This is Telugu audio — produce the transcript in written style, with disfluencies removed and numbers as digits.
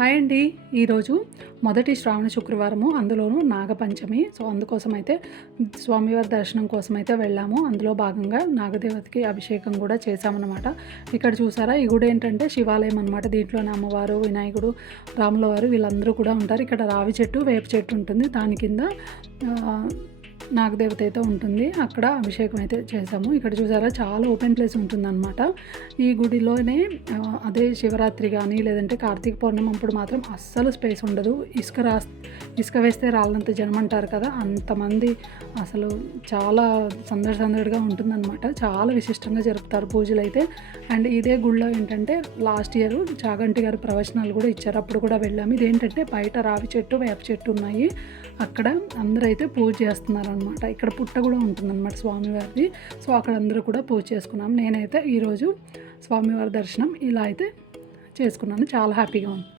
హాయ్ అండి. ఈరోజు మొదటి శ్రావణ శుక్రవారము, అందులోనూ నాగపంచమి. సో, అందుకోసం అయితే స్వామివారి దర్శనం కోసం అయితే వెళ్ళాము. అందులో భాగంగా నాగదేవతకి అభిషేకం కూడా చేశామన్నమాట. ఇక్కడ చూసారా, ఈ గుడి ఏంటంటే శివాలయం అనమాట. దీంట్లోనే అమ్మవారు, వినాయకుడు, రాముల వారు వీళ్ళందరూ కూడా ఉంటారు. ఇక్కడ రావి చెట్టు, వేప చెట్టు ఉంటుంది. దాని కింద నాగదేవత అయితే ఉంటుంది. అక్కడ అభిషేకం అయితే చేసాము. ఇక్కడ చూసారా, చాలా ఓపెన్ ప్లేస్ ఉంటుందన్నమాట. ఈ గుడిలోనే అదే శివరాత్రి కానీ లేదంటే కార్తీక పౌర్ణమి అప్పుడు మాత్రం అస్సలు స్పేస్ ఉండదు. ఇసుక వేస్తే రాళ్ళంత జనం అంటారు కదా, అంతమంది. అసలు చాలా సందడిగా ఉంటుందన్నమాట. చాలా విశిష్టంగా జరుపుతారు పూజలు అయితే. అండ్ ఇదే గుడిలో ఏంటంటే లాస్ట్ ఇయర్ చాగంటి గారు ప్రవచనాలు కూడా ఇచ్చారు. అప్పుడు కూడా వెళ్ళాము. ఇదేంటంటే బయట రావి చెట్టు, వేప చెట్టు ఉన్నాయి. అక్కడ అందరూ అయితే పూజ చేస్తున్నారు అనమాట. ఇక్కడ పుట్ట కూడా ఉంటుందన్నమాట స్వామివారిది. సో, అక్కడ అందరూ కూడా పూజ చేసుకున్నాం. నేనైతే ఈరోజు స్వామివారి దర్శనం ఇలా అయితే చేసుకున్నాను. చాలా హ్యాపీగా ఉంది.